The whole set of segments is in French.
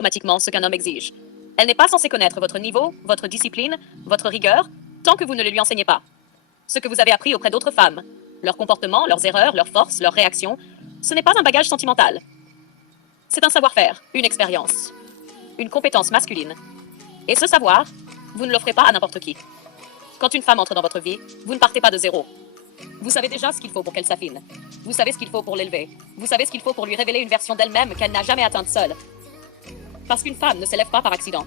automatiquement ce qu'un homme exige. Elle n'est pas censée connaître votre niveau, votre discipline, votre rigueur, tant que vous ne le lui enseignez pas. Ce que vous avez appris auprès d'autres femmes, leur comportement, leurs erreurs, leurs forces, leurs réactions, ce n'est pas un bagage sentimental. C'est un savoir-faire, une expérience, une compétence masculine. Et ce savoir, vous ne l'offrez pas à n'importe qui. Quand une femme entre dans votre vie, vous ne partez pas de zéro. Vous savez déjà ce qu'il faut pour qu'elle s'affine. Vous savez ce qu'il faut pour l'élever. Vous savez ce qu'il faut pour lui révéler une version d'elle-même qu'elle n'a jamais atteinte seule. Parce qu'une femme ne s'élève pas par accident.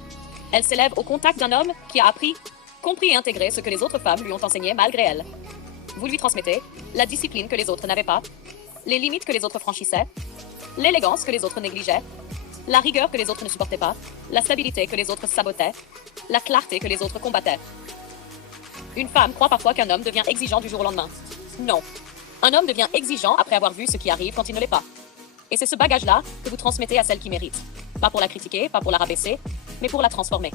Elle s'élève au contact d'un homme qui a appris, compris et intégré ce que les autres femmes lui ont enseigné malgré elle. Vous lui transmettez la discipline que les autres n'avaient pas, les limites que les autres franchissaient, l'élégance que les autres négligeaient, la rigueur que les autres ne supportaient pas, la stabilité que les autres sabotaient, la clarté que les autres combattaient. Une femme croit parfois qu'un homme devient exigeant du jour au lendemain. Non. Un homme devient exigeant après avoir vu ce qui arrive quand il ne l'est pas. Et c'est ce bagage-là que vous transmettez à celle qui mérite. Pas pour la critiquer, pas pour la rabaisser, mais pour la transformer.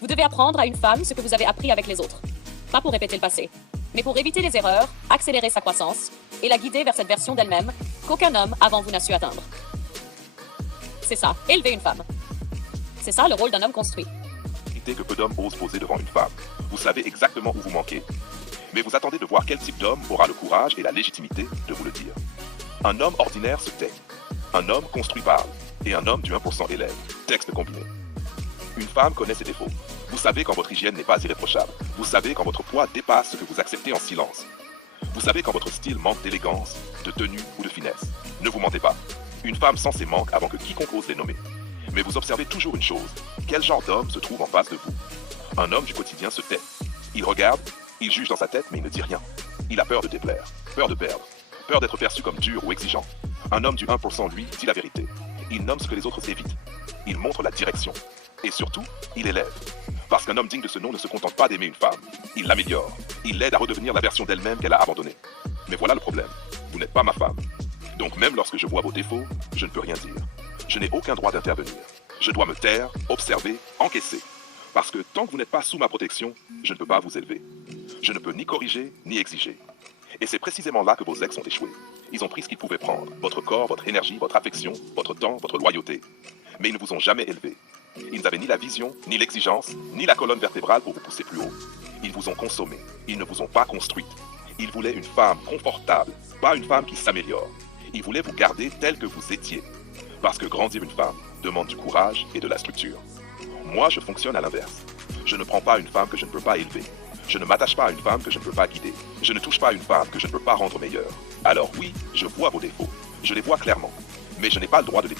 Vous devez apprendre à une femme ce que vous avez appris avec les autres. Pas pour répéter le passé, mais pour éviter les erreurs, accélérer sa croissance et la guider vers cette version d'elle-même qu'aucun homme avant vous n'a su atteindre. C'est ça, élever une femme. C'est ça le rôle d'un homme construit. Que peu d'hommes osent poser devant une femme. Vous savez exactement où vous manquez. Mais vous attendez de voir quel type d'homme aura le courage et la légitimité de vous le dire. Un homme ordinaire se tait. Un homme construit parle. Et un homme du 1% élève. Texte combiné. Une femme connaît ses défauts. Vous savez quand votre hygiène n'est pas irréprochable. Vous savez quand votre poids dépasse ce que vous acceptez en silence. Vous savez quand votre style manque d'élégance, de tenue ou de finesse. Ne vous mentez pas. Une femme sent ses manques avant que quiconque ose les nommer. Mais vous observez toujours une chose. Quel genre d'homme se trouve en face de vous? Un homme du quotidien se tait. Il regarde, il juge dans sa tête, mais il ne dit rien. Il a peur de déplaire, peur de perdre, peur d'être perçu comme dur ou exigeant. Un homme du 1%, lui, dit la vérité. Il nomme ce que les autres évitent. Il montre la direction. Et surtout, il élève. Parce qu'un homme digne de ce nom ne se contente pas d'aimer une femme. Il l'améliore. Il l'aide à redevenir la version d'elle-même qu'elle a abandonnée. Mais voilà le problème. Vous n'êtes pas ma femme. Donc même lorsque je vois vos défauts, je ne peux rien dire. Je n'ai aucun droit d'intervenir. Je dois me taire, observer, encaisser. Parce que tant que vous n'êtes pas sous ma protection, je ne peux pas vous élever. Je ne peux ni corriger, ni exiger. Et c'est précisément là que vos ex ont échoué. Ils ont pris ce qu'ils pouvaient prendre. Votre corps, votre énergie, votre affection, votre temps, votre loyauté. Mais ils ne vous ont jamais élevé. Ils n'avaient ni la vision, ni l'exigence, ni la colonne vertébrale pour vous pousser plus haut. Ils vous ont consommé. Ils ne vous ont pas construite. Ils voulaient une femme confortable, pas une femme qui s'améliore. Ils voulaient vous garder tel que vous étiez. Parce que grandir une femme demande du courage et de la structure. Moi, je fonctionne à l'inverse. Je ne prends pas une femme que je ne peux pas élever. Je ne m'attache pas à une femme que je ne peux pas guider. Je ne touche pas une femme que je ne peux pas rendre meilleure. Alors oui, je vois vos défauts. Je les vois clairement. Mais je n'ai pas le droit de les